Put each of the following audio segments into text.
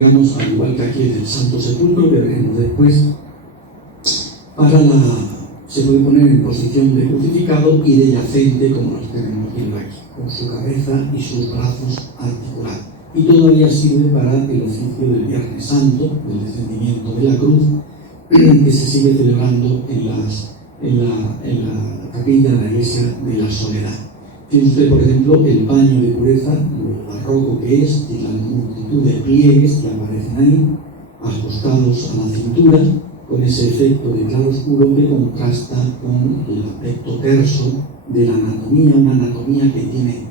digamos, al igual que aquí del Santo Sepulcro, que veremos después, se puede poner en posición de crucificado y de yacente, como los tenemos viendo aquí, con su cabeza y sus brazos articulados. Y todavía sirve para el oficio del Viernes Santo, del descendimiento de la cruz, que se sigue celebrando en la capilla de la Iglesia de la Soledad. Fíjense usted, por ejemplo, el paño de pureza, lo barroco que es, y la multitud de pliegues que aparecen ahí, ajustados a la cintura, con ese efecto de claroscuro que contrasta con el aspecto terso de la anatomía, una anatomía que tiene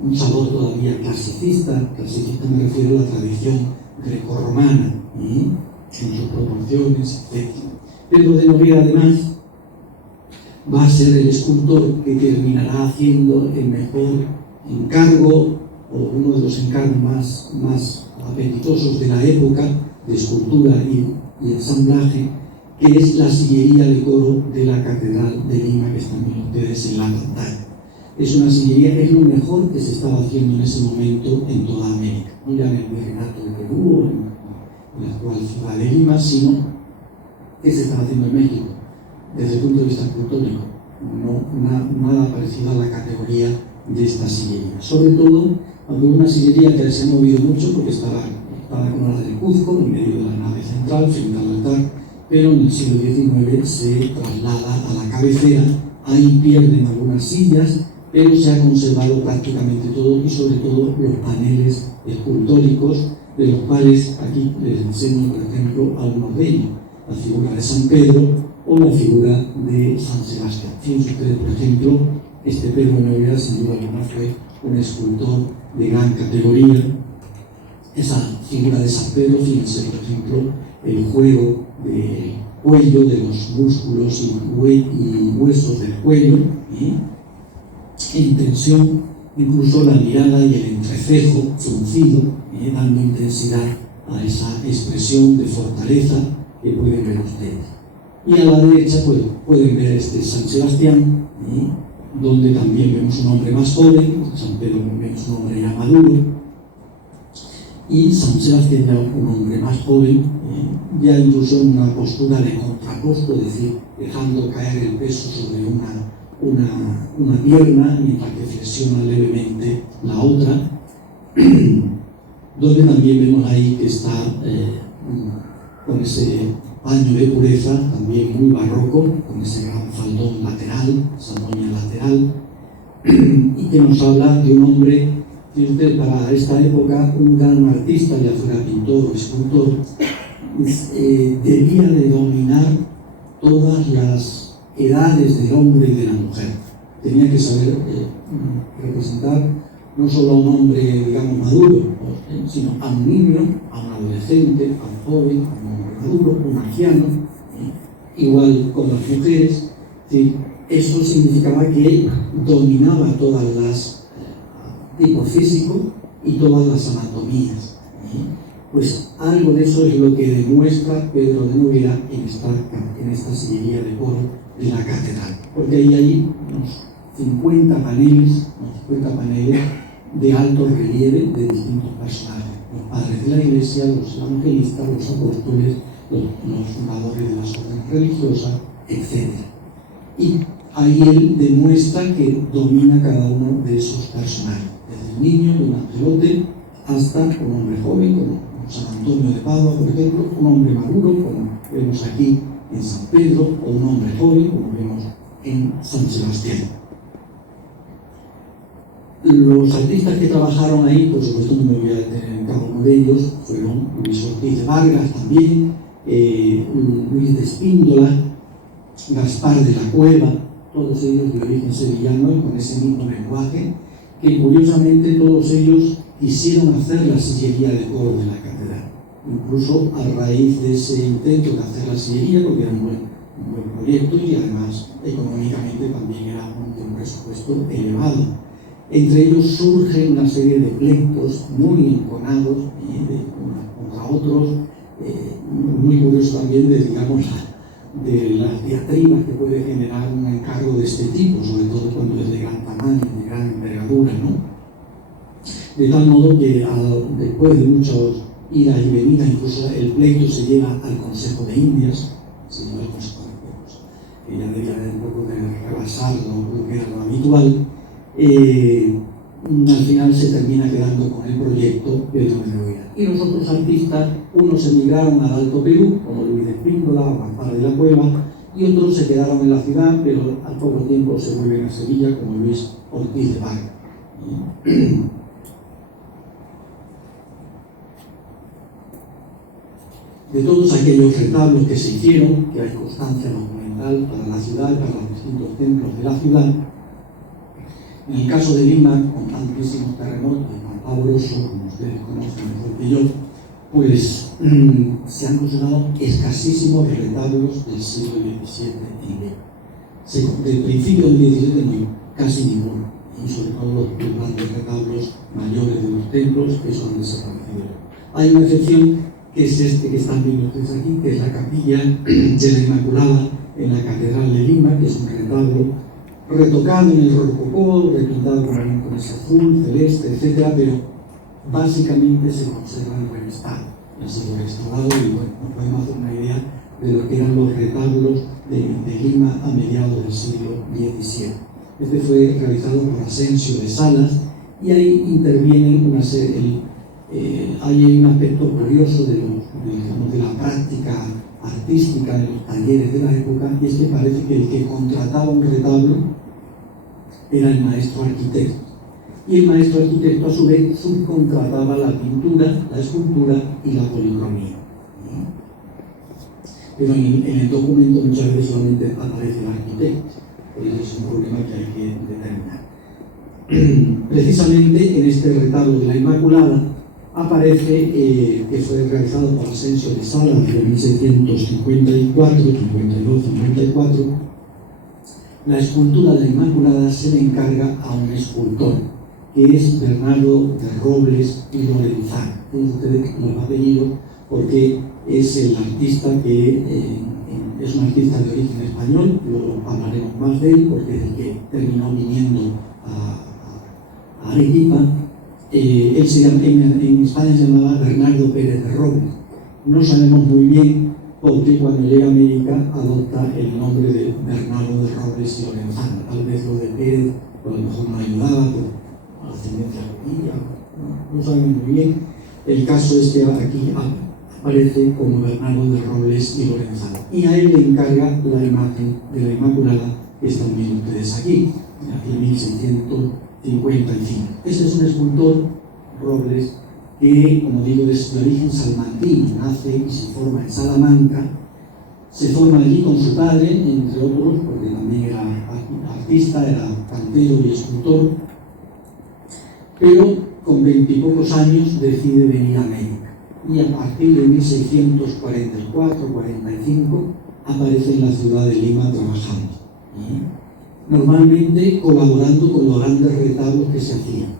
un sabor todavía clasicista. Clasicista me refiero a la tradición grecorromana, en sus proporciones, etc. Pedro de Noguera, además, va a ser el escultor que terminará haciendo el mejor encargo, o uno de los encargos más apetitosos de la época, de escultura y ensamblaje, que es la sillería de coro de la Catedral de Lima, que están viendo ustedes en la pantalla. Es una sillería que es lo mejor que se estaba haciendo en ese momento en toda América, no ya en el Virreinato de Perú o en la actual ciudad de Lima, sino que se estaba haciendo en México, desde el punto de vista escultórico. Nada parecido a la categoría de esta sillería. Sobre todo, cuando una sillería que se ha movido mucho, porque estaba con la del Cuzco, en medio de la nave central, frente al altar, pero en el siglo XIX se traslada a la cabecera. Ahí pierden algunas sillas, pero se ha conservado prácticamente todo, y sobre todo los paneles escultóricos, de los cuales aquí les enseño, por ejemplo, algunos de ellos: la figura de San Pedro o la figura de San Sebastián. Fíjense ustedes, por ejemplo, este Pedro de Noguera, sin duda alguna, fue un escultor de gran categoría. Esa figura de San Pedro, fíjense, por ejemplo, el juego del cuello, de los músculos y huesos del cuello, en tensión, incluso la mirada y el entrecejo fruncido, dando intensidad a esa expresión de fortaleza que pueden ver ustedes. Y a la derecha pues, pueden ver este San Sebastián, donde también vemos un hombre más joven. San Pedro vemos un hombre ya maduro, y San Sebastián ya un hombre más joven, ya incluso en una postura de contraposto, es decir, dejando caer el peso sobre una pierna mientras que flexiona levemente la otra, donde también vemos ahí que está con ese paño de pureza, también muy barroco, con ese gran faldón lateral, esa moña lateral, y que nos habla de un hombre, fíjate, para esta época, un gran artista, ya fuera pintor o escultor, debía de dominar todas las edades del hombre y de la mujer. Tenía que saber representar no solo a un hombre, digamos, maduro, sino a un niño, a un adolescente, a un joven, a un hombre maduro, un anciano, igual con las mujeres. ¿Sí? Eso significaba que él dominaba todas las tipos físicos y todas las anatomías. Pues algo de eso es lo que demuestra Pedro de Noguera en esta sillería de coro de la catedral, porque ahí hay unos 50 paneles de alto relieve de distintos personajes: los padres de la Iglesia, los evangelistas, los apóstoles, los fundadores de las órdenes religiosas, etc. Y ahí él demuestra que domina cada uno de esos personajes, desde el niño, de un angelote, hasta un hombre joven, como San Antonio de Padua, por ejemplo, un hombre maduro, como vemos aquí en San Pedro, o un hombre joven, como vemos en San Sebastián. Los artistas que trabajaron ahí, por supuesto no me voy a detener en cada uno de ellos, fueron Luis Ortiz de Vargas también, Luis de Espíndola, Gaspar de la Cueva, todos ellos de origen sevillano y con ese mismo lenguaje, que curiosamente todos ellos quisieron hacer la sillería de coro de la catedral, incluso a raíz de ese intento de hacer la sillería, porque era un buen proyecto y además económicamente también era de un presupuesto elevado. Entre ellos surge una serie de pleitos muy enconados contra otros, muy curioso también de las diatribas que puede generar un encargo de este tipo, sobre todo cuando es de gran tamaño, de gran envergadura, ¿no? De tal modo que después de muchos ida y venida, incluso el pleito se lleva al Consejo de Indias, que ya debía de un poco de rebasar lo que era lo habitual. Al final se termina quedando con el proyecto de Pedro de Oira. Y los otros artistas, unos emigraron al Alto Perú, como Luis de Espíndola o Gonzalo de la Cueva, y otros se quedaron en la ciudad, pero al poco tiempo se vuelven a Sevilla, como Luis Ortiz de Vargas. De todos aquellos retablos que se hicieron, que hay constancia documental para la ciudad, para los distintos templos de la ciudad, en el caso de Lima, con tantísimos terremotos y tan pavoroso, como ustedes conocen mejor que yo, pues se han considerado escasísimos retablos del siglo XVII en Lima. Del principio del XVII no hay casi ninguno, y sobre todo los grandes retablos mayores de los templos, esos han desaparecido. Hay una excepción, que es este que están viendo ustedes aquí, que es la capilla de la Inmaculada en la Catedral de Lima, que es un retablo retocado en el rococó, repintado con ese azul, celeste, etc., pero básicamente se conserva en buen estado. Ha sido restaurado y bueno, nos podemos hacer una idea de lo que eran los retablos de Lima a mediados del siglo XVII. Este fue realizado por Asensio de Salas y ahí intervienen una serie. Hay un aspecto curioso de la práctica artística de los talleres de la época, y es que parece que el que contrataba un retablo era el maestro arquitecto, y el maestro arquitecto a su vez subcontrataba la pintura, la escultura y la policromía. Pero en el documento muchas veces solamente aparece el arquitecto, por eso es un problema que hay que determinar. Precisamente en este retablo de la Inmaculada aparece que fue realizado por Asensio de Salas en 1654, 52, 54. La escultura de la Inmaculada se le encarga a un escultor, que es Bernardo de Robles y Lorenzano. Tienen ustedes los apellidos porque es el artista que es un artista de origen español, luego hablaremos más de él porque es el que terminó viniendo a Arequipa. Él en España se llamaba Bernardo Pérez de Robles. No sabemos muy bien por qué cuando llega a América adopta el nombre de Bernardo de Robles y Lorenzano. Tal vez lo de Pérez a lo mejor no ayudaba por ascendencia judía, no sabemos muy bien. El caso es que aquí aparece como Bernardo de Robles y Lorenzano. Y a él le encarga la imagen de la Inmaculada que están viendo ustedes aquí, en 1655. Este es un escultor, Robles, que, como digo, es de origen salmantino, nace y se forma en Salamanca. Se forma allí con su padre, entre otros, porque también era artista, era cantero y escultor, pero con 20 y pocos años decide venir a América. Y a partir de 1644-45 aparece en la ciudad de Lima trabajando. Normalmente colaborando con los grandes retablos que se hacían.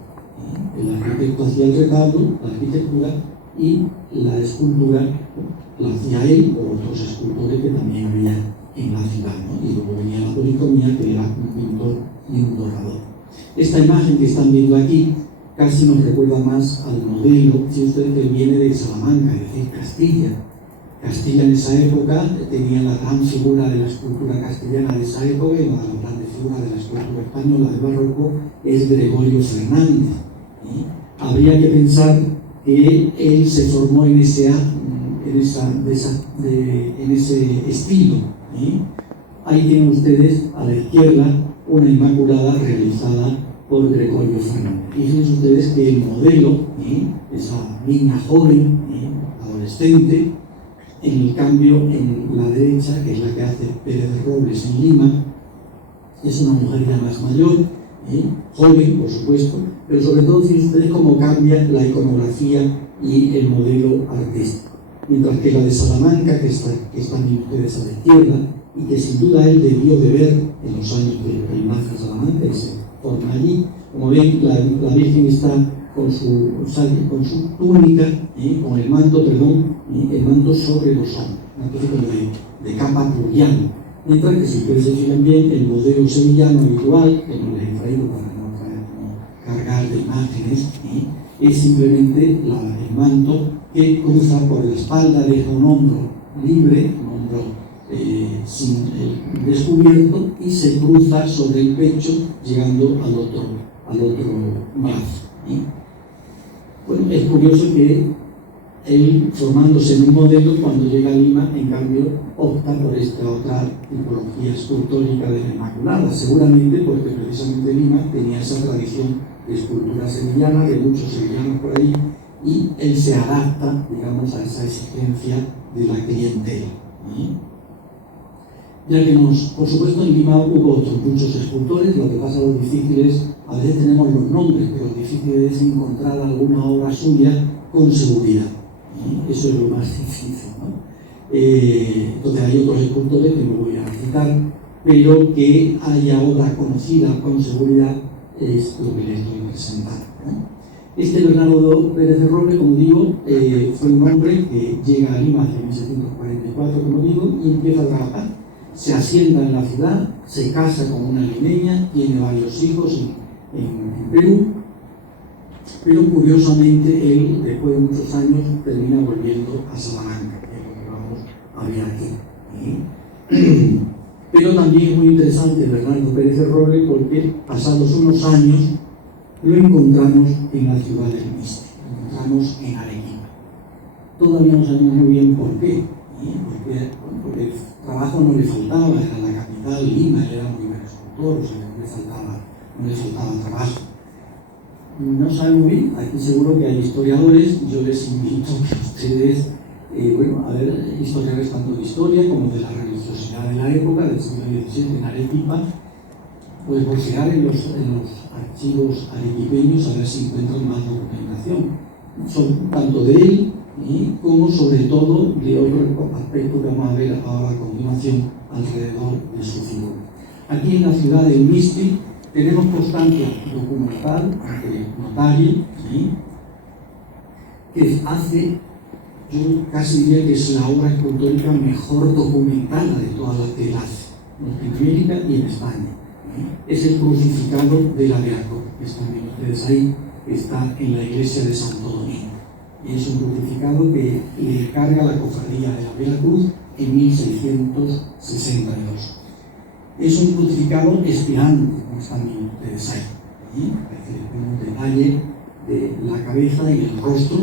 El arquitecto hacía el retablo, la arquitectura, y la escultura la hacía él o otros escultores que también había en la ciudad, ¿no? Y luego venía la policromía, que era un pintor y un dorador. Esta imagen que están viendo aquí casi nos recuerda más al modelo, si ustedes, que viene de Salamanca, es decir, Castilla. Castilla en esa época tenía la gran figura de la escultura castellana de esa época, y una de las grandes figuras de la escultura española de barroco es Gregorio Fernández. Habría que pensar que él se formó en ese estilo. Ahí tienen ustedes a la izquierda una Inmaculada realizada por Gregorio Fernández. Y fíjense ustedes que el modelo, esa niña joven, adolescente, en el cambio en la derecha, que es la que hace Pérez de Robles en Lima, es una mujer ya más mayor, joven, por supuesto, pero sobre todo fíjense ustedes cómo cambia la iconografía y el modelo artístico. Mientras que la de Salamanca, que están viendo ustedes a la izquierda, y que sin duda él debió de ver en los años que él nace en Salamanca y se forma allí. Como ven, la Virgen está con su túnica, con el manto, el manto sobre los hombros, una especie de capa pluriana. Mientras que, si ustedes se fijan bien, el modelo sevillano habitual, que no les he traído para no cargar de imágenes, es simplemente el manto que cruza por la espalda, deja un hombro libre, un hombro sin descubierto, y se cruza sobre el pecho, llegando al otro brazo. Bueno, es curioso que él, formándose en un modelo, cuando llega a Lima, en cambio, opta por esta otra tipología escultórica de la Inmaculada, seguramente porque precisamente Lima tenía esa tradición de escultura sevillana, de muchos sevillanos por ahí, y él se adapta, digamos, a esa exigencia de la clientela. Ya que por supuesto en Lima hubo otros muchos escultores, lo que pasa, lo difícil es, a veces tenemos los nombres, pero lo difícil es encontrar alguna obra suya con seguridad. Eso es lo más difícil, ¿no? Entonces hay otros escultores que no voy a citar, pero que haya obra conocida con seguridad es lo que les estoy presentando, ¿no? Este Bernardo Pérez de Roble, como digo, fue un hombre que llega a Lima en 1744, como digo, y empieza a trabajar. Se asienta en la ciudad, se casa con una limeña, tiene varios hijos en Perú, pero curiosamente él, después de muchos años, termina volviendo a Salamanca, que es lo que vamos a ver aquí. Pero también es muy interesante Bernardo Pérez de Roble, porque pasados unos años lo encontramos en la ciudad del Misti, lo encontramos en Arequipa. Todavía no sabemos muy bien por qué, porque el trabajo no le faltaba, era la capital, Lima, él era muy buen escultor, o sea, no le faltaba trabajo. No sabemos bien, aquí seguro que hay historiadores, yo les invito a que ustedes, a ver, historiadores tanto de historia como de la religiosidad de la época, del siglo XVII en Arequipa, pues bucear en los archivos arequipeños a ver si encuentran más documentación, tanto de él como sobre todo de otro aspecto que vamos a ver ahora a continuación alrededor de su figura. Aquí en la ciudad del Misti tenemos constancia documental ante notario, que hace, yo casi diría que es la obra escultórica mejor documentada de todas las que él hace, en América y en España. Es el crucificado de la Veracruz, que están viendo ustedes ahí, que está en la iglesia de Santo Domingo. Es un crucificado que le encarga la cofradía de la Veracruz en 1662. Es un crucificado espirante, como están viendo ustedes ahí. Un detalle de la cabeza y el rostro.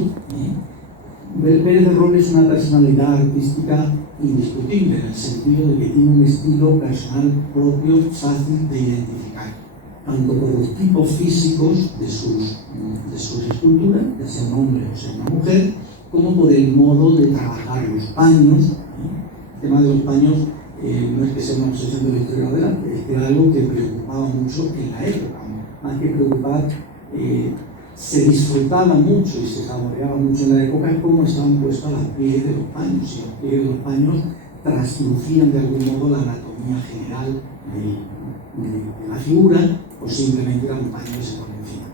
Pérez de Roble es una personalidad artística indiscutible, en el sentido de que tiene un estilo personal propio fácil de identificar, tanto por los tipos físicos de sus esculturas, ya sea un hombre o sea una mujer, como por el modo de trabajar los paños. El tema de los paños no es que sea una obsesión de la historia de arte, es que era algo que preocupaba mucho en la época. Más que preocupar, se disfrutaba mucho y se saboreaba mucho en la época cómo estaban puestos las pliegues de los paños, y los pliegues de los paños traslucían de algún modo la anatomía general de la figura, o simplemente eran paños que se ponen encima.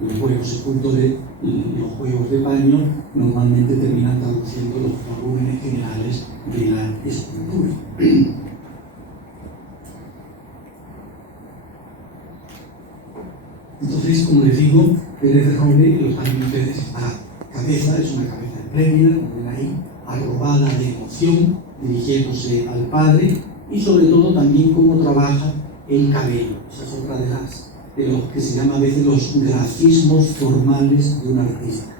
Los juegos escultores, los juegos de paño normalmente terminan traduciendo los volúmenes generales de la escultura. Entonces, como les digo, Pérez de Roble, los saben ustedes, esta cabeza es una cabeza espléndida, como ven ahí, arrobada de emoción, dirigiéndose al Padre, y sobre todo también cómo trabaja el cabello. Esa es otra de los que se llama a veces los grafismos formales de un artista.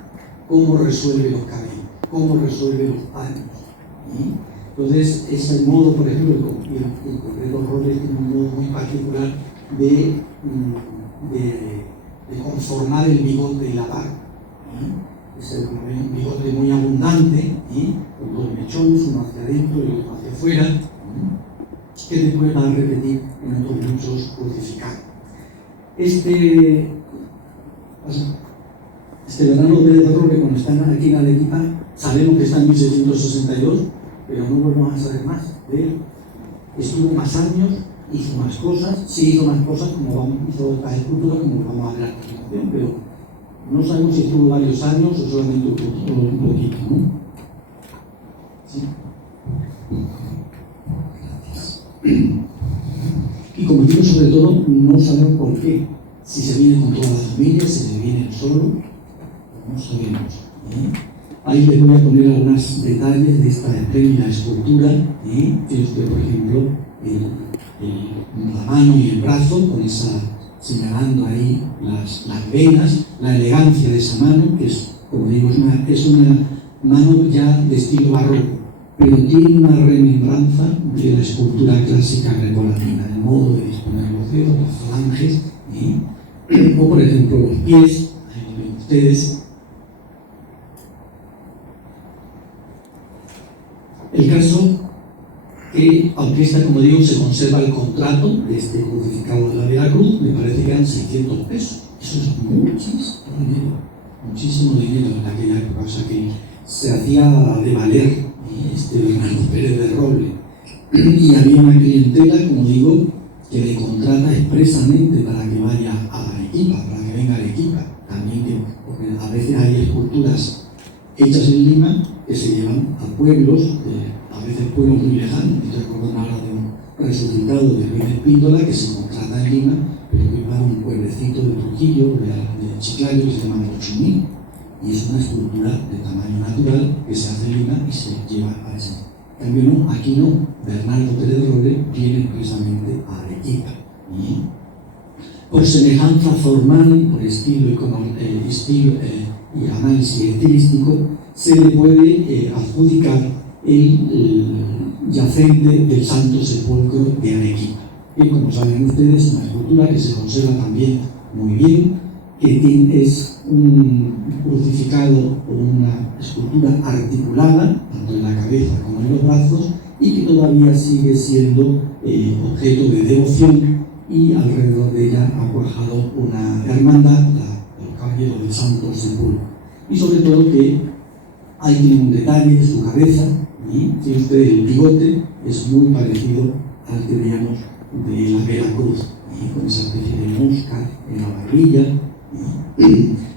Cómo resuelve los cabellos, cómo resuelve los paños. Entonces, ese modo, por ejemplo, el concreto Roble tiene un modo muy particular de conformar el bigote y la barba. Es un bigote muy abundante, con dos mechones, uno hacia adentro y otro hacia afuera, que después va a repetir en otros muchos crucificados. Este Bernardo Pérez de Roble, cuando está aquí en Arequipa, sabemos que está en 1662, pero no volvemos a saber más de él. Estuvo más años, hizo más cosas, sí hizo más cosas, hizo otras esculturas, como vamos a ver a continuación, pero no sabemos si estuvo varios años o solamente un poquito, ¿no? ¿Sí? Gracias. Y como digo, sobre todo, no sabemos por qué. Si se viene con toda la familia, si se viene solo, no sabemos. les voy a poner algunos detalles de esta espléndida escultura. Tiene usted, por ejemplo, la mano y el brazo, con esa, señalando ahí las venas, la elegancia de esa mano, que es, como digo, es una mano ya de estilo barroco, pero tiene una remembranza de la escultura clásica grecolatina, el modo de disponer los dedos, las falanges, o por ejemplo los pies, ahí lo ven ustedes. El caso que, aunque esta, como digo, se conserva el contrato de este crucificado de la Veracruz, me parece que eran 600 pesos. Eso es muchísimo dinero en aquella época, o sea que se hacía de valer este Bernardo Pérez de Roble. Y había una clientela, como digo, que le contrata expresamente para que vaya a Arequipa, para que venga a Arequipa. También porque a veces hay esculturas hechas en Lima que se llevan a pueblos, a veces pueblos muy lejanos. Estoy acordando ahora de un resucitado de Luis Espíndola que se contrata en Lima, pero que va a un pueblecito de Trujillo, de Chiclayo, que se llama Mochumí, y es una escultura de tamaño natural que se hace en Lima y se lleva a ese. En cambio, no, aquí no. Bernardo Pérez de Roble viene precisamente a Arequipa. Por semejanza formal, por estilo y análisis estilístico, se le puede adjudicar el yacente del Santo Sepulcro de Arequipa. Y como saben ustedes, es una escultura que se conserva también muy bien, que es un crucificado o una escultura articulada, tanto en la cabeza como en los brazos, y que todavía sigue siendo objeto de devoción, y alrededor de ella ha cuajado una hermandad, los caballeros del Santo Sepulcro. Y sobre todo que hay un detalle de su cabeza, tiene usted el bigote, es muy parecido al que veíamos de la Veracruz, con esa especie de mosca en la barbilla.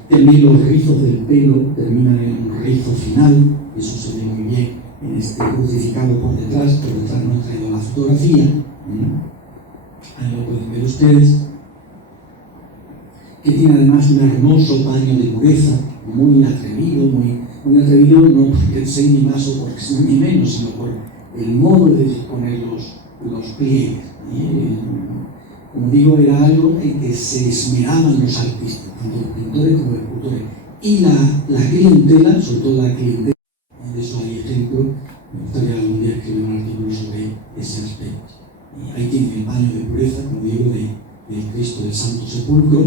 También los rizos del pelo terminan en un rizo final, eso se ve muy bien en este crucificado por detrás no he traído la fotografía, ahí lo pueden ver ustedes, que tiene además un hermoso paño de pureza, muy atrevido, no porque enseñe más o porque enseñe menos, sino por el modo de disponer los pliegues. Como digo, era algo en que se esmeraban los artistas, tanto los pintores como los escultores. Y la clientela, sobre todo la clientela, de eso hay ejemplo, me gustaría algún día escribir un artículo sobre ese aspecto. Ahí tiene el paño de pureza, como digo, del Cristo del Santo Sepulcro,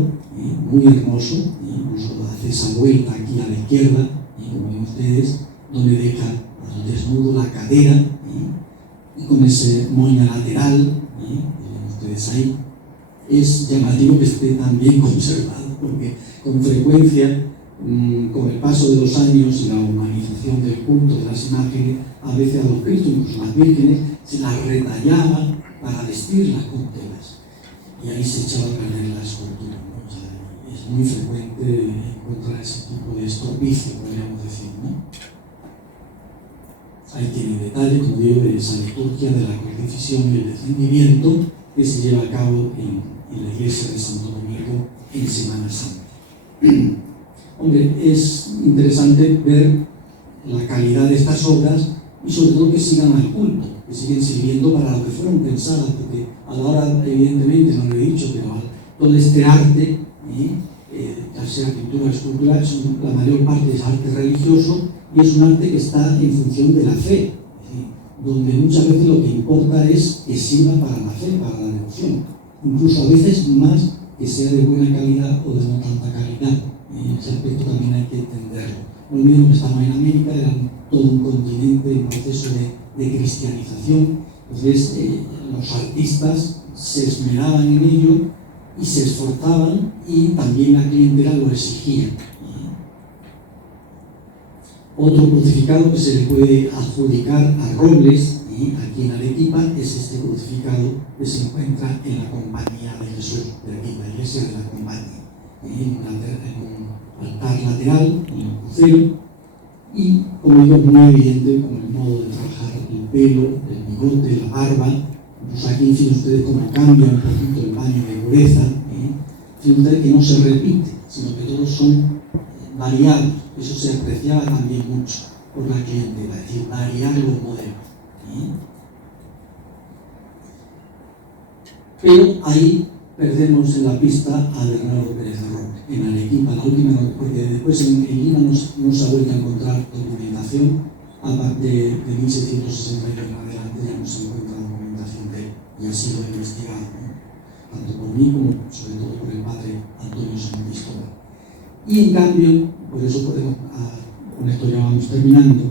muy hermoso, incluso hace esa vuelta aquí a la izquierda, como ven ustedes, donde deja al desnudo la cadera, y con ese moña lateral, ven ustedes ahí. Es llamativo que esté tan bien conservado, porque con frecuencia, con el paso de los años y la humanización del culto de las imágenes, a veces a los Cristos, incluso a las vírgenes, se las retallaba para vestirlas con telas. Y ahí se echaba a perder la escultura, ¿no? O sea, es muy frecuente encontrar ese tipo de estropicio, podríamos decir, ¿no? Ahí tiene detalle, como digo, de esa liturgia de la crucifixión y el descendimiento que se lleva a cabo en la iglesia de Santo Domingo en Semana Santa. Hombre, es interesante ver la calidad de estas obras y sobre todo que sigan al culto, que siguen sirviendo para lo que fueron pensadas, porque a la hora, evidentemente, no lo he dicho, pero todo este arte, ya sea pintura o escultura, la mayor parte es arte religioso y es un arte que está en función de la fe, donde muchas veces lo que importa es que sirva para la fe, para la devoción, incluso a veces más que sea de buena calidad o de no tanta calidad. Ese aspecto también hay que entenderlo. No olvidemos que estamos en América, era todo un continente en proceso de cristianización, entonces los artistas se esmeraban en ello y se esforzaban, y también la clientela lo exigía. Otro crucificado que se le puede adjudicar a Robles, aquí en Arequipa, es este crucificado que se encuentra en la Compañía de Jesús, de aquí, la iglesia de la Compañía, en un altar lateral, en el crucero, y como digo, muy evidente con el modo de trabajar el pelo, el bigote, la barba. Pues aquí fíjense ustedes cómo cambia un poquito el paño de pureza, fíjense ustedes que no se repite, sino que todos son variados. Eso se apreciaba también mucho. por la clientela, es decir, variar los modelos. Pero ahí perdemos en la pista a Bernardo Pérez de Roble, en Arequipa, la última, porque después en Lima no se ha vuelto a encontrar documentación, aparte de 1662 en adelante ya no se encuentra documentación de él, y ha sido investigado, ¿no? Tanto por mí como sobre todo por el padre Antonio San Cristóbal. Y en cambio, por eso podemos, con esto ya vamos terminando,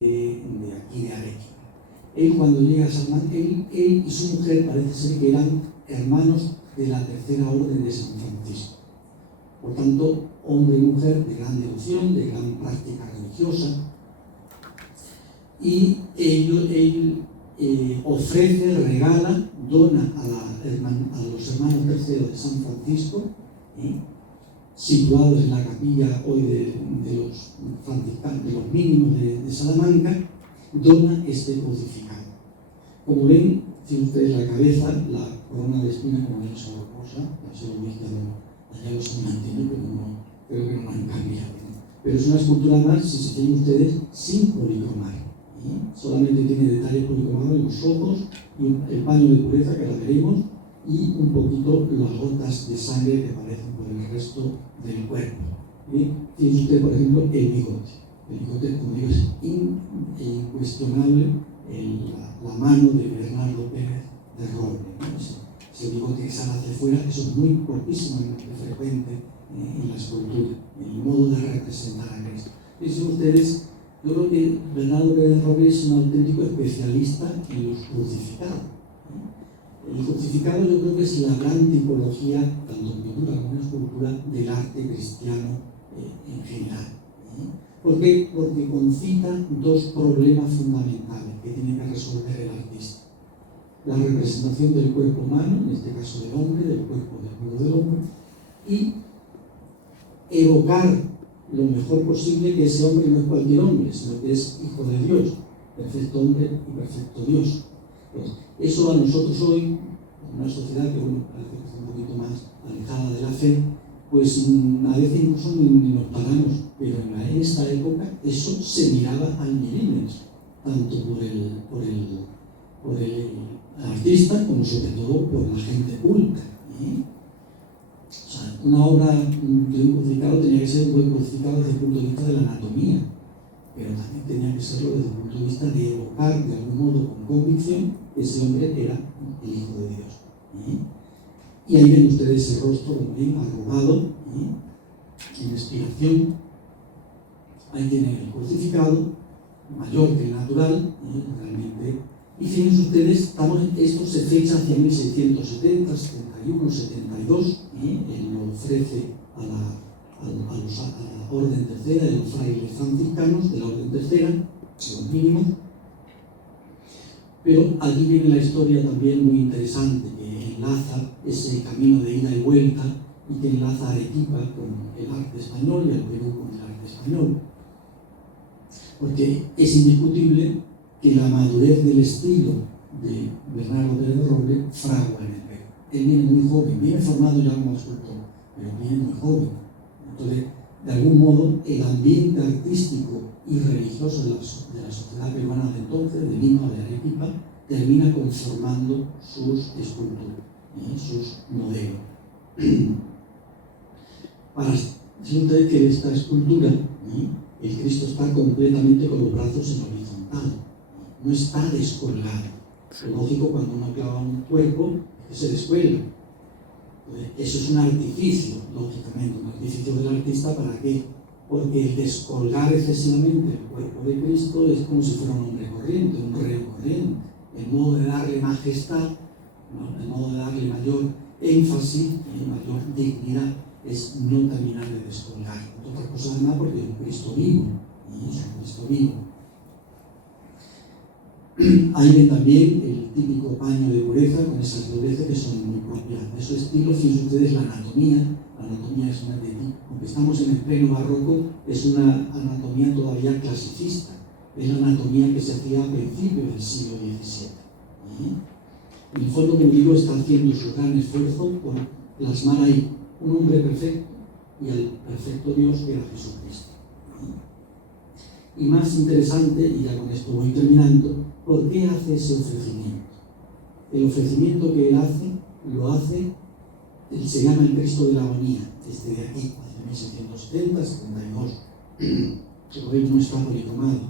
de aquí de Arequipa. Él cuando llega a San Juan, él y su mujer parece ser que eran hermanos de la tercera orden de San Francisco. Por tanto, hombre y mujer de gran devoción, de gran práctica religiosa. Y él ofrece, regala, dona a los hermanos terceros de San Francisco, situados en la capilla hoy de los franciscanos, de los mínimos de Salamanca, dona este crucificado. Como ven, tiene ustedes la cabeza, la corona de espinas como es rosa, así lo dije, allá los han mantenido, pero no, creo que no han cambiado, ¿no? Pero es una escultura más, si se fijan ustedes, sin policromar. Solamente tiene detalles policromados en los ojos, y el paño de pureza, que la veremos, y un poquito las gotas de sangre que aparecen por el resto del cuerpo. Fíjense usted, por ejemplo, el bigote. El bigote, como digo, es incuestionable la mano de Bernardo Pérez de Roble, ¿no? Ese bigote que sale hacia afuera, eso es muy poquísimamente frecuente en la escultura, en el modo de representar a Cristo. Fíjense ustedes, yo creo que Bernardo Pérez de Roble es un auténtico especialista en los crucificados. El crucificado yo creo que es la gran tipología, tanto en pintura como en escultura, del arte cristiano en general. ¿Por qué? Porque concita dos problemas fundamentales que tiene que resolver el artista. La representación del cuerpo humano, en este caso del hombre, del cuerpo desnudo del hombre, y evocar lo mejor posible que ese hombre no es cualquier hombre, sino que es hijo de Dios, perfecto hombre y perfecto Dios. Pues eso a nosotros hoy, en una sociedad que bueno, parece que está un poquito más alejada de la fe, pues a veces incluso ni nos paramos, pero en esta época eso se miraba al milímetro, tanto por el artista como sobre todo por la gente culta. O sea, una obra de un crucificado tenía que ser un buen crucificado desde el punto de vista de la anatomía, pero también tenía que serlo desde el punto de vista de evocar de algún modo con convicción que ese hombre era el Hijo de Dios. Y ahí ven ustedes ese rostro, como ven, arrugado, en expiración. Ahí tienen el crucificado, mayor que el natural, realmente. Y fíjense ustedes, esto se fecha hacia 1670, 71, 72, él lo ofrece a la orden tercera de los frailes franciscanos, de la orden tercera, los mínimos. Pero aquí viene la historia también muy interesante, que enlaza ese camino de ida y vuelta y que enlaza a Arequipa con el arte español y al Perú con el arte español. Porque es indiscutible que la madurez del estilo de Bernardo Pérez de Roble fragua en el Perú. Él viene muy joven, viene formado ya como escultor, pero viene muy joven. Entonces, de algún modo, el ambiente artístico y religioso de la sociedad peruana de entonces, de Lima o de Arequipa, termina conformando sus esculturas, sus modelos. Para decir ustedes que esta escultura, el Cristo está completamente con los brazos en horizontal, no está descolgado. Lo lógico, cuando uno clava un cuerpo, es que se descuelga. Eso es un artificio, lógicamente, un artificio del artista. ¿Para qué? Porque el descolgar excesivamente el cuerpo de Cristo es como si fuera un hombre corriente, un reo corriente. El modo de darle majestad, ¿no? El modo de darle mayor énfasis y mayor dignidad es no terminar de descolgar. Otra cosa además porque es un Cristo vivo, es un Cristo vivo. Ahí ven también el típico paño de pureza con esas dobleces que son muy propias de su estilo. Fíjense ustedes la anatomía es una de, aunque estamos en el pleno barroco, es una anatomía todavía clasicista, es la anatomía que se hacía a principios del siglo XVII. En el fondo, como digo, está haciendo su gran esfuerzo por plasmar ahí un hombre perfecto y al perfecto Dios que era Jesucristo. Y más interesante, y ya con esto voy terminando, ¿por qué hace ese ofrecimiento? El ofrecimiento que él hace, lo hace, se llama el Cristo de la Agonía, este de aquí, hacia 1770, 72, el gobierno está politomado,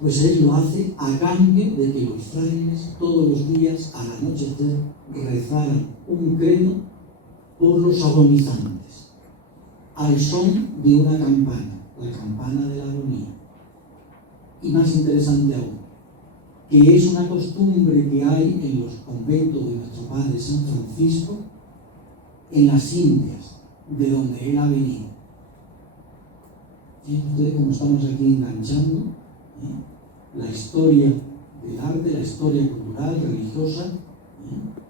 pues él lo hace a cambio de que los frailes todos los días al anochecer rezaran un credo por los agonizantes, al son de una campana, la campana de la agonía. Y más interesante aún, que es una costumbre que hay en los conventos de nuestro Padre San Francisco, en las Indias, de donde él ha venido. Fíjense ustedes cómo estamos aquí enganchando la historia del arte, la historia cultural, religiosa,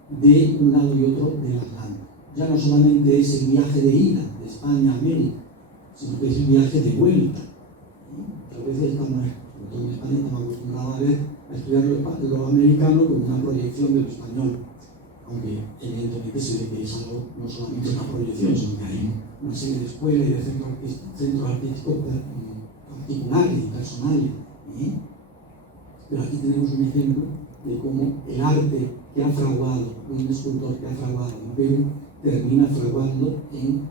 de un lado y otro del Atlántico. Ya no solamente es el viaje de ida de España a América, sino que es el viaje de vuelta. A veces estamos, sobre todo en España, estamos acostumbrados a estudiar lo americano como una proyección de lo español, aunque evidentemente se ve que es algo, no solamente una proyección, sino que hay una serie de escuelas y de centros artísticos particulares y personales. Pero aquí tenemos un ejemplo de cómo el arte que ha fraguado, un escultor que ha fraguado en Perú, termina fraguando en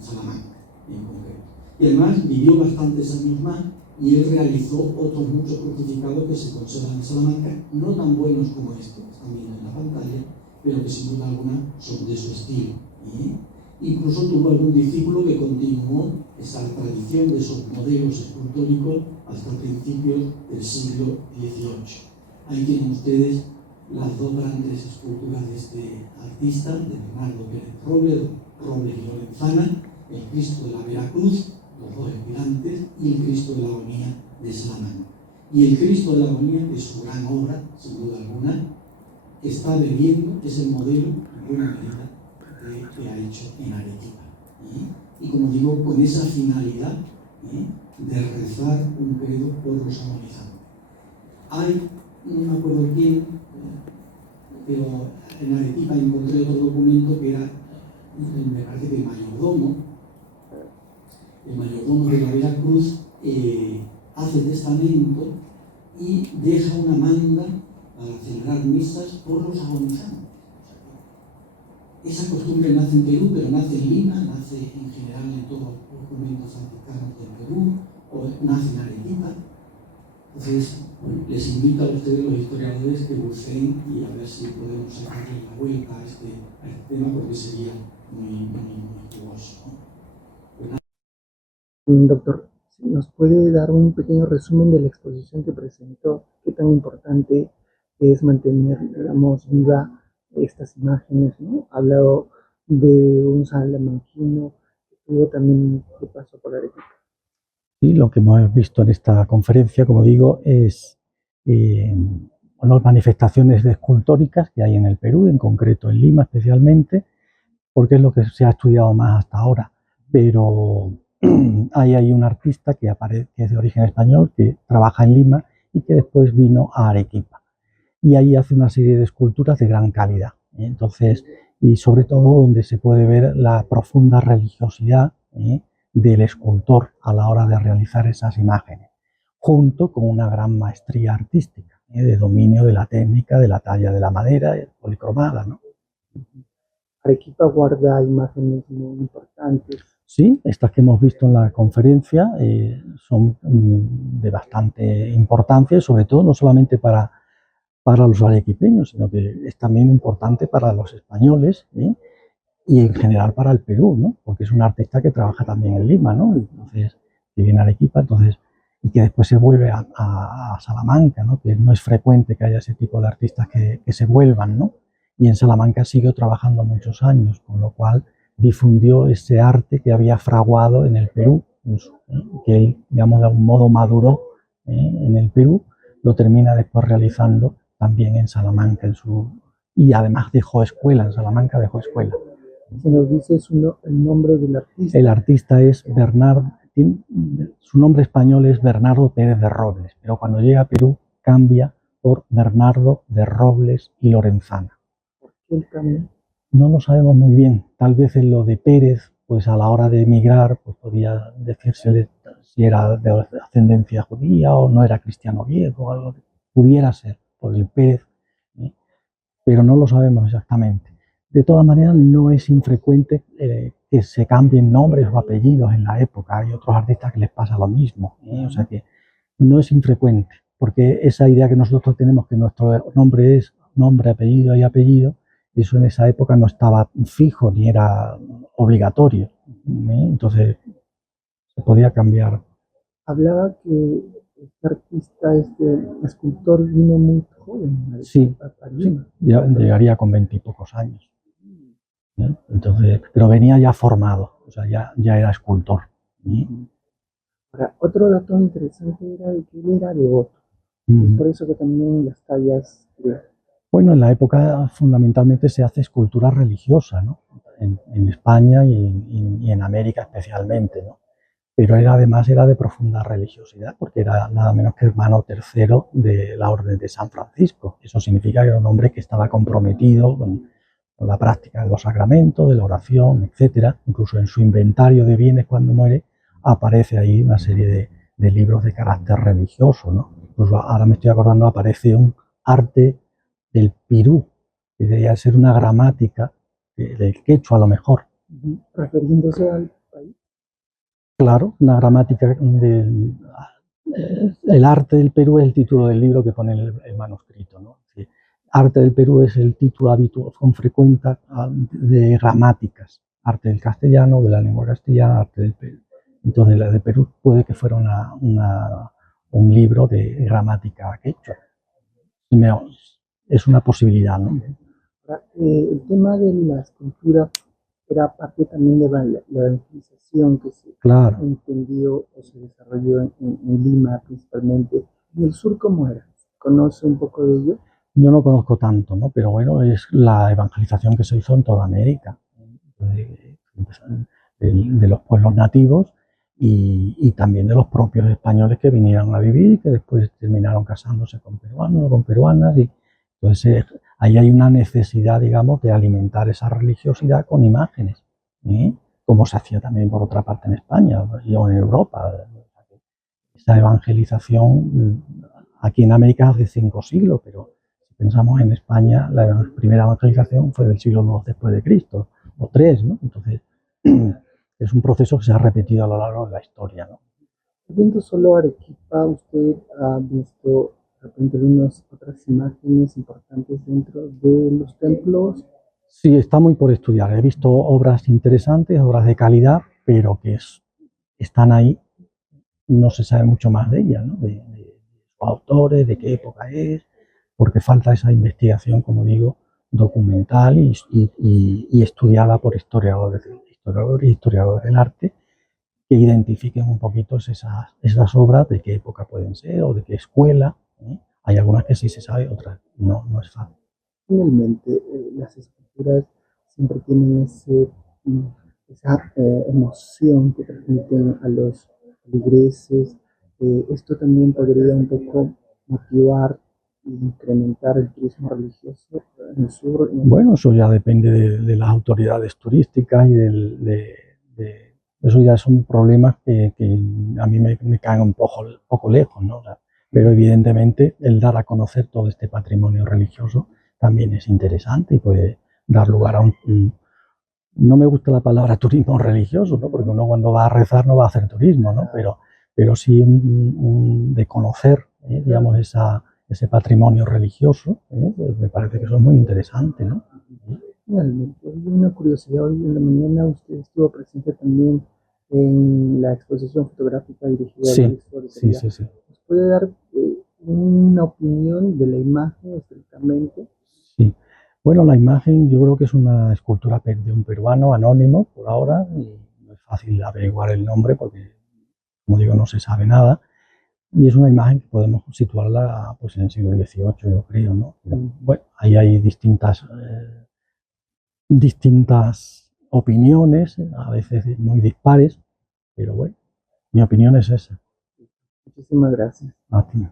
Salamanca, en concreto. Y además vivió bastantes años más y él realizó otros muchos crucificados que se conservan en Salamanca, no tan buenos como este, que están viendo en la pantalla, pero que sin duda alguna son de su estilo. Incluso tuvo algún discípulo que continuó esa tradición de esos modelos escultóricos hasta principios del siglo XVIII. Ahí tienen ustedes las dos grandes esculturas de este artista, de Bernardo Pérez Robles y Lorenzana, el Cristo de la Veracruz, los dos espirantes, y el Cristo de la Agonía de Salamanca. Y el Cristo de la Agonía, que es su gran obra, sin duda alguna, está bebiendo, es el modelo, en buena medida, que ha hecho en Arequipa. Y como digo, con esa finalidad de rezar un credo por los agonizantes. Hay, no me acuerdo quién, pero en Arequipa encontré otro documento que era, me parece que el mayordomo de la Veracruz hace testamento y deja una manda para celebrar misas por los agonizantes. Esa costumbre nace en Perú, pero nace en Lima, nace en general en todos los conventos franciscanos del Perú, o nace en Arequipa. Entonces, les invito a ustedes, los historiadores, que busquen y a ver si podemos sacarle la vuelta a este tema, porque sería muy jugoso, ¿no? Doctor, ¿nos puede dar un pequeño resumen de la exposición que presentó? ¿Qué tan importante es mantener, digamos, viva estas imágenes, ¿no? Ha hablado de un salamanquino que tuvo también que pasó por Arequipa. Sí, lo que hemos visto en esta conferencia, como digo, es unas manifestaciones escultóricas que hay en el Perú, en concreto en Lima especialmente, porque es lo que se ha estudiado más hasta ahora. Pero ahí hay un artista que es de origen español, que trabaja en Lima y que después vino a Arequipa. Y ahí hace una serie de esculturas de gran calidad. Entonces, y sobre todo donde se puede ver la profunda religiosidad del escultor a la hora de realizar esas imágenes, junto con una gran maestría artística, de dominio de la técnica, de la talla de la madera, policromada, ¿no? Arequipa guarda imágenes muy importantes. Sí, estas que hemos visto en la conferencia son de bastante importancia, sobre todo no solamente para los arequipeños, sino que es también importante para los españoles y en general para el Perú, ¿no? Porque es un artista que trabaja también en Lima, ¿no? Entonces, que viene a Arequipa, entonces, y que después se vuelve a Salamanca, ¿no? Que no es frecuente que haya ese tipo de artistas que se vuelvan, ¿no? Y en Salamanca siguió trabajando muchos años, con lo cual difundió ese arte que había fraguado en el Perú, que él, digamos, de algún modo maduró en el Perú, lo termina después realizando también en Salamanca, y además dejó escuela, en Salamanca dejó escuela. Si nos dice el nombre del artista. El artista es su nombre español es Bernardo Pérez de Robles, pero cuando llega a Perú cambia por Bernardo de Robles y Lorenzana. ¿Por qué el cambio? No lo sabemos muy bien, tal vez en lo de Pérez, pues a la hora de emigrar, pues podía decírsele si era de ascendencia judía o no era cristiano griego, algo que pudiera ser, por el Pérez, ¿eh? Pero no lo sabemos exactamente. De todas maneras, no es infrecuente que se cambien nombres o apellidos en la época. Hay otros artistas que les pasa lo mismo, o sea que no es infrecuente, porque esa idea que nosotros tenemos que nuestro nombre es nombre, apellido y apellido, eso en esa época no estaba fijo ni era obligatorio, entonces se podía cambiar. Hablaba que este artista, este escultor, vino muy joven Sí, a sí, Lima. llegaría con 20 y pocos años. Entonces, pero venía ya formado, o sea, ya era escultor. Ahora, otro dato interesante era de que él era devoto. Es por eso que también las tallas... Bueno, en la época fundamentalmente se hace escultura religiosa, ¿no? En España y en América especialmente, ¿no? Pero además era de profunda religiosidad, porque era nada menos que hermano tercero de la Orden de San Francisco. Eso significa que era un hombre que estaba comprometido con la práctica de los sacramentos, de la oración, etcétera. Incluso en su inventario de bienes cuando muere aparece ahí una serie de libros de carácter religioso, ¿no? Incluso ahora me estoy acordando, aparece un arte del pirú, que debería ser una gramática del quechua a lo mejor. Refiriéndose al país. Claro, una gramática del... El arte del Perú es el título del libro que pone el manuscrito, ¿no? Sí. Arte del Perú es el título habitual, con frecuencia, de gramáticas. Arte del castellano, de la lengua castellana, arte del Perú. Entonces, la de Perú puede que fuera un libro de gramática quechua. Es una posibilidad, ¿no? El tema de la escultura era parte también de la evangelización que se entendió o se desarrolló en Lima principalmente. ¿Y el sur cómo era? ¿Conoce un poco de ello? Yo no conozco tanto, ¿no? Pero bueno, es la evangelización que se hizo en toda América, de los pueblos nativos y también de los propios españoles que vinieron a vivir y que después terminaron casándose con peruanos o con peruanas. Y entonces ahí hay una necesidad, digamos, de alimentar esa religiosidad con imágenes, como se hacía también por otra parte en España o en Europa. Esa evangelización aquí en América hace 5 siglos, pero si pensamos en España, la primera evangelización fue del siglo II después de Cristo, o 3, ¿no? Entonces, es un proceso que se ha repetido a lo largo de la historia, ¿no? Viendo solo Arequipa, ¿usted ha visto de repente algunas otras imágenes importantes dentro de los templos? Sí, está muy por estudiar. He visto obras interesantes, obras de calidad, pero que están ahí, no se sabe mucho más de ellas, ¿no? De sus autores, de qué época es, porque falta esa investigación, como digo, documental y estudiada por historiadores y historiadores del arte, que identifiquen un poquito esas obras, de qué época pueden ser o de qué escuela. Hay algunas que sí se sabe, otras no es fácil. Finalmente, las esculturas siempre tienen esa emoción que transmiten a los feligreses. Esto también podría un poco motivar e incrementar el turismo religioso en el sur. Bueno, eso ya depende de las autoridades turísticas y eso ya son problemas que a mí me caen un poco lejos, ¿no? O sea, pero evidentemente el dar a conocer todo este patrimonio religioso también es interesante y puede dar lugar a no me gusta la palabra turismo religioso, ¿no? Porque uno cuando va a rezar no va a hacer turismo, ¿no? Pero sí de conocer, digamos, ese patrimonio religioso, me parece que eso es muy interesante, ¿no? Finalmente, hay una curiosidad, hoy en la mañana usted estuvo presente también en la exposición fotográfica dirigida a la historia. Sí. ¿Nos puede dar una opinión de la imagen estrictamente? Sí. Bueno, la imagen yo creo que es una escultura de un peruano anónimo por ahora, y no es fácil averiguar el nombre porque, como digo, no se sabe nada. Y es una imagen que podemos situarla pues, en el siglo XVIII, yo creo, ¿no? Bueno, ahí hay distintas opiniones, a veces muy dispares, pero bueno, mi opinión es esa. Muchísimas gracias. A ti.